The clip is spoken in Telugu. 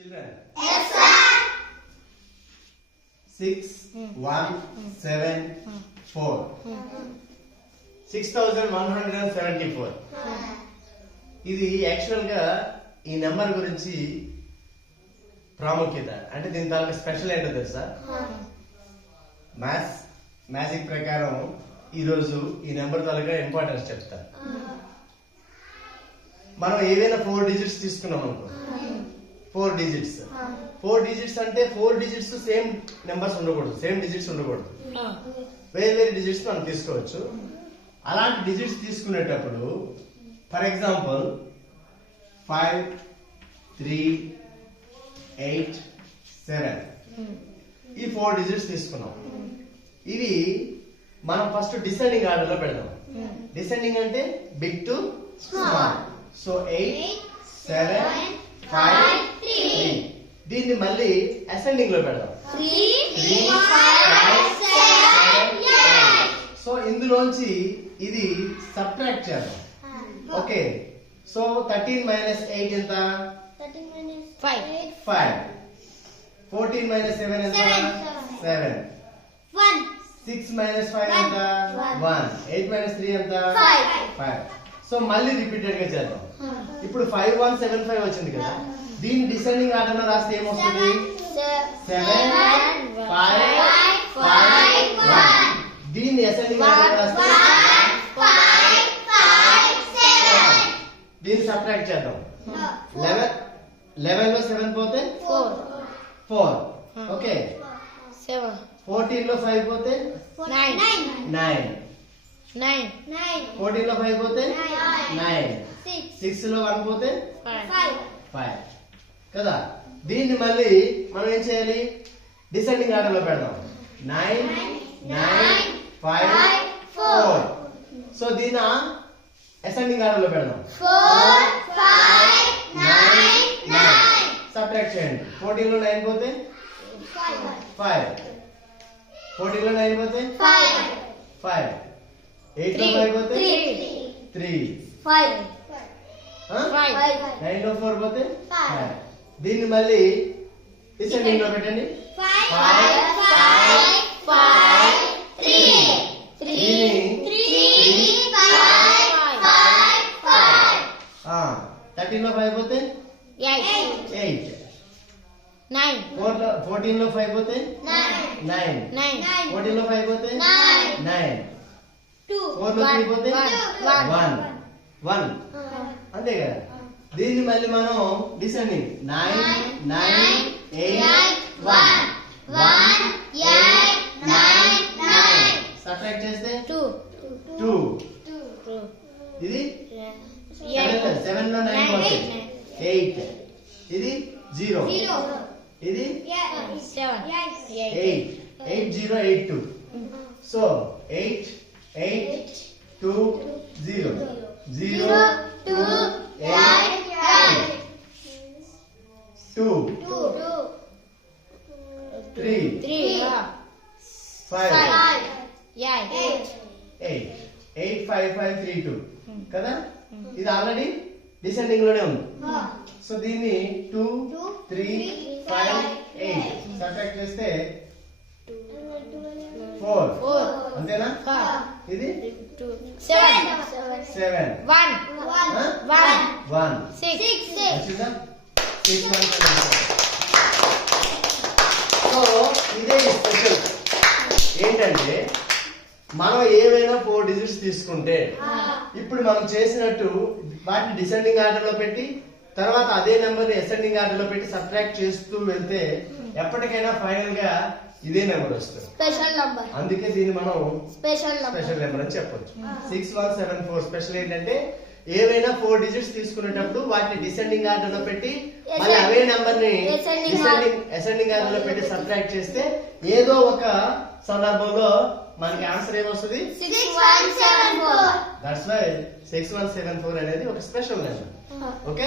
Children. Yes, sir. 6174. 6174. ఇది యాక్చువల్ గా ఈ నెంబర్ గురించి ప్రాముఖ్యత అంటే దీని తాలూకా స్పెషల్ ఏంటో తెలుసా? మ్యాజిక్ ప్రకారం ఈరోజు ఈ నెంబర్ తాలూకా ఇంపార్టెన్స్ చెప్తాను. మనం ఏదైనా 4 డిజిట్స్ తీసుకున్నాం అనుకో, 4 డిజిట్స్ అంటే 4 డిజిట్స్ సేమ్ నెంబర్స్ ఉండకూడదు, సేమ్ డిజిట్స్ ఉండకూడదు, వేరే వేరే డిజిట్స్ మనం తీసుకోవచ్చు. అలాంటి డిజిట్స్ తీసుకునేటప్పుడు ఫర్ ఎగ్జాంపుల్ 5 3 8 7 ఈ 4 డిజిట్స్ తీసుకున్నాం. ఇవి మనం ఫస్ట్ డిసెండింగ్ ఆర్డర్ లో పెడదాం. డిసెండింగ్ అంటే బిగ్ టు స్మాల్. సో 8 7 5 3. దీన్ని మళ్ళీ అసెండింగ్ లో పెడదాం. 3 5 7 8. సో ఇందులోంచి ఇది సబ్ట్రాక్ట్ చేద్దాం. ఓకే, సో 13 మైనస్ 8 ఎంత? 5. 5. 14 మైనస్ 7 ఎంత? 7. 1. 6 మైనస్ 5 ఎంత? 1. 8 మైనస్ 3 ఎంత? 5. సో మళ్ళీ రిపీటెడ్ గా చేద్దాం. ఇప్పుడు 5175 వచ్చింది కదా, దీన్ని డిసెండింగ్ ఆర్డర్ లో రాస్తే ఏమొస్తుంది? 7 5 5 1. దీన్ని అసెండింగ్ ఆర్డర్ లో రాస్తే 5 7. దీన్ని సబ్ట్రాక్ట్ చేద్దాం. 11 లో 7 పోతే 4. ఓకే, 7. 14 లో 5 పోతే 9. 14 లో 5 పోతే 9. 6 లో 1 పోతే 5 కదా. దీన్ని మళ్ళీ మనం ఏం చేయాలి? డిసెండింగ్ ఆర్డర్ లో పెడదాం. 9 9 5 4. సో దీన్ని అసెండింగ్ ఆర్డర్ లో పెడదాం. 4 5 9 9. సబ్ట్రాక్ట్ చేయండి. 14 లో 9 పోతే 5. 14 లో 9 పోతే 5. 8 లో 5 పోతే 3. 5 9 లో 4 పోతే 5. దీన్ని మళ్ళీ డిసెండింగ్ లో పెట్టండి. 5 5 3. 13 లో 5 పోతే 8. 14 లో 5 పోతే 9. 14 లో 5 పోతే 9. 4 లో 3 పోతే 1. అంతే కదా. దీన్ని మళ్ళీ మనం డిసెండింగ్ 9 9 8 1 సబ్ట్రాక్ట్ చేస్తే 2. ఇది 7 లో 9 పోతే 8. ఇది 0. ఇది 8. 8 0 8 2. సో 8 8 2 0 0 2 8 2 3 5 8 8 5 5 3 2 కదా. ఇది ఆల్రెడీ డిసెండింగ్ లోనే ఉంది. సో దీన్ని 2 3 5 8 సబ్ట్రాక్ట్ చేస్తే 4. అంతేనా? ఇది 7 1 6 వచ్చిందా? 6 1 7. సో ఇదే స్పెషల్ ఏంటంటే మనం ఏవైనా 4 డిజిట్స్ తీసుకుంటే ఇప్పుడు మనం చేసినట్టు వాటిని డిసెండింగ్ ఆర్డర్ లో పెట్టి తర్వాత అదే నెంబర్ ని అసెండింగ్ ఆర్డర్ లో పెట్టి సబ్ట్రాక్ట్ చేస్తూ వెళ్తే ఎప్పటికైనా ఫైనల్ గా ఇదే నెంబర్ వస్తుంది. స్పెషల్ నంబర్, అందుకే దీన్ని మనం స్పెషల్ నెంబర్ అని చెప్పొచ్చు. 6174 స్పెషల్ ఏంటంటే ఏవైనా 4 డిజిట్స్ తీసుకునేటప్పుడు వాటిని డిసెండింగ్ ఆర్డర్ లో పెట్టి మళ్ళీ అవే నెంబర్ ని అసెండింగ్ ఆర్డర్ లో పెట్టి సబ్ట్రాక్ట్ చేస్తే ఏదో ఒక సందర్భంలో మనకి ఆన్సర్ ఏమొస్తుంది? 6174. దట్స్ వై 6174 అనేది ఒక స్పెషల్ నెంబర్. ఓకే.